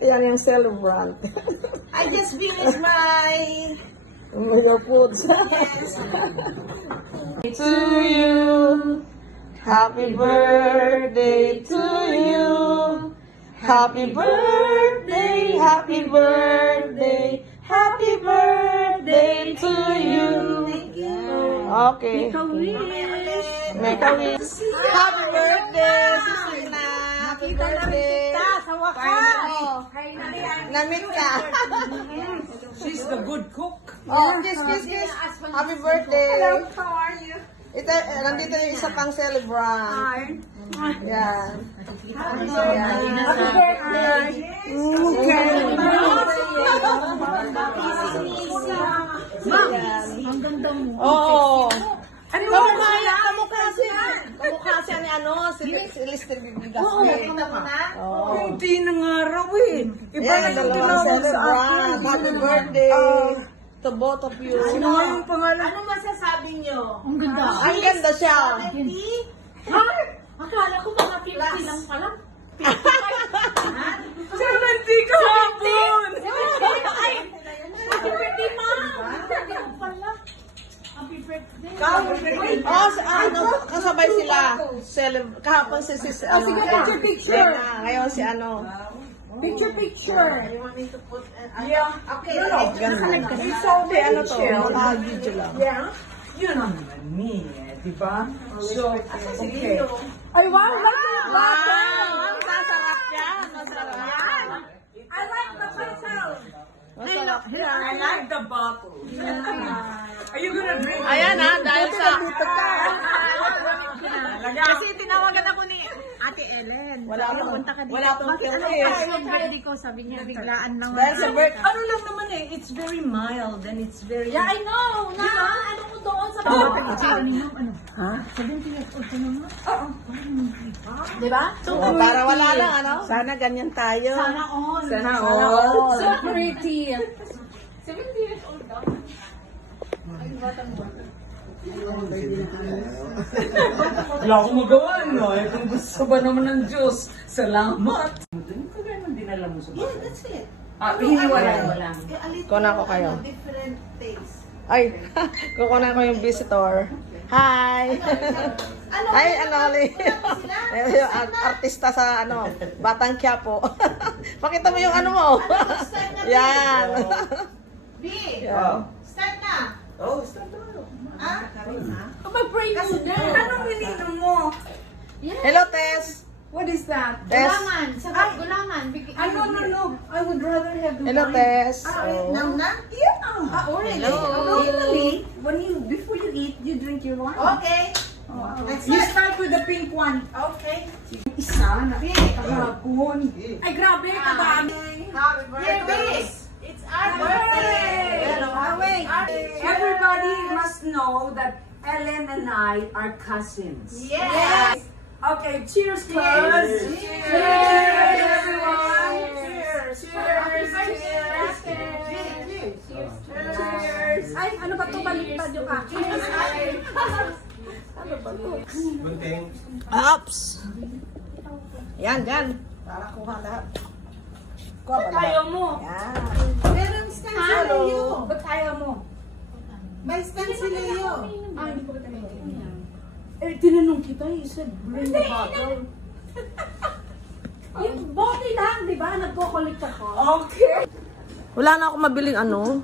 Yan yung celebrant. I just finished my... Your food. Yes. To you. Happy birthday to you. Happy birthday, happy birthday, happy birthday to you. Thank you. Okay. Make a wish. Happy birthday, Susina. Happy birthday. Sa wakas. Namit ka. She's the good cook. Oh, kiss, kiss, kiss. Happy birthday. Hello, how are you? Ito, nandito yung isa pang celebrant. Yan. Happy birthday. Ang ganda mo. Oo. Kamukha siya ni ano, si Lister Bibigas. Oo, kita mo na? Hindi na nga raw eh. Iba na yung tinawag sa akin. Happy birthday to both of you. Ano nga yung pangalan? Ano masasabi nyo? Ang ganda. Ang ganda siya. Ha? Akala ko mga 50 lang pala. 70 kahapon! Ay! Happy birthday, ma'am! Pala. Happy birthday. Oh, ano, kasabay sila. Kahapon si ano. Sige, picture. Ngayon si ano. Picture. You want me to put... Yeah. Okay, So, di ano to, mga video lang. Yeah? Yun ang naman me, di ba? So, okay. Ay, wow! Wow! Ang sasarap yan. Masarap. I like the bottle. Masarap yan. I like the bottle. Are you gonna drink? Ayan ha, dahil sa... Kasi tinawagan ako ni Ate Ellen. Wala pang kirki. Yung birthday ko, sabi niya, biglaan lang. Dahil sa birthday. Ano lang naman eh, it's very mild and it's very... Yeah, I know. Na, ano mo doon sa... Ha? 70 years old ka naman? Oo. Diba? Para wala lang, ano? Sana ganyan tayo. Sana all. Sana all. So pretty. 70 years old daw. Wala akong magawa, no? Eh, kung gusto ba naman ng Diyos, salamat. Ito kaya nang dinala mo sa Yeah, that's it. hiniwalay mo lang. Kunan ko kayo. Different taste. Ay, kukunan ko yung visitor. Hi! Ano? Ay, ano ulit? Yung artista sa ano, Batang Quiapo. Pakita mo yung ano mo. Yan. B, Yan. start na. Oh, start na. Ah? Mag-pray muna. Anong ininom mo? Hello, Tess. What is that? Tess. Gulangan. Sagot gulangan. No. I would rather have the Hello, wine. Tess. Now na? Yeah. Orange. Normally, before you eat, you drink your wine. Okay. Next You one. start with the pink one. Okay. Isa na. Kahapon. Ay, grabe. Kadami. Happy birthday. It's our birthday. Everybody must know that Ellen and I are cousins. Yes. Okay, cheers, cuz. Cheers, everyone. Cheers. Cheers. Ay, ano ba ito? Baliktad yung akin. Ups. Yan, yan. Para kuha lahat. Kuha ba lahat? Ayaw mo. Yan. Merong stand si Leo. Ba't ayaw mo? May stand si Leo. Ay, hindi ko ba talaga yan? Eh, tinanong kita, you said bring the bottle. Yung bote lang, di ba? Nagko-collect ako. Okay. Wala na ako mabiling ano.